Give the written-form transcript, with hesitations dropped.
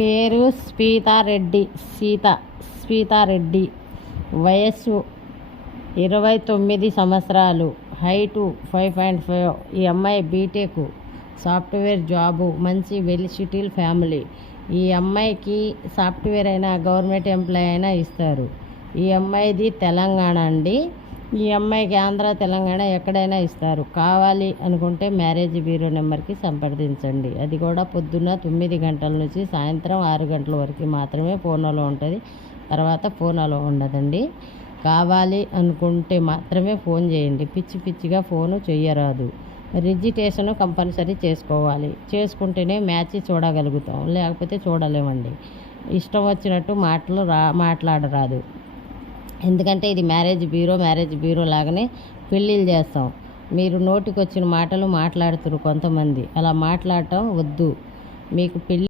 పేరు స్పీతారెడ్డి, వయస్సు 29 సంవత్సరాలు, హైటు 5.5. ఈ అమ్మాయి బీటెక్ సాఫ్ట్వేర్ జాబు, మంచి వెల్ సెటిల్ ఫ్యామిలీ. ఈ అమ్మాయికి సాఫ్ట్వేర్ అయినా గవర్నమెంట్ ఎంప్లాయ్ అయినా ఇస్తారు. ఈ అమ్మాయిది తెలంగాణ అండి. ఈ అమ్మాయికి ఆంధ్ర తెలంగాణ ఎక్కడైనా ఇస్తారు. కావాలి అనుకుంటే మ్యారేజ్ బ్యూరో నెంబర్కి సంప్రదించండి. అది కూడా పొద్దున్న 9 గంటల నుంచి సాయంత్రం 6 గంటల వరకు మాత్రమే ఫోన్లో ఉంటుంది. తర్వాత ఫోన్లో ఉండదండి. కావాలి అనుకుంటే మాత్రమే ఫోన్ చేయండి. పిచ్చిగా ఫోను చేయరాదు. రిజిస్ట్రేషన్ కంపల్సరీ చేసుకోవాలి. చేసుకుంటేనే మ్యాచ్ చూడగలుగుతాం, లేకపోతే చూడలేమండి. ఇష్టం వచ్చినట్టు మాట్లాడరాదు. ఎందుకంటే ఇది మ్యారేజ్ బ్యూరో లాగానే పెళ్ళిళ్ళు చేస్తాం. మీరు నోటికి వచ్చిన మాటలు మాట్లాడుతున్నారు కొంతమంది. అలా మాట్లాడటం వద్దు. మీకు పెళ్ళి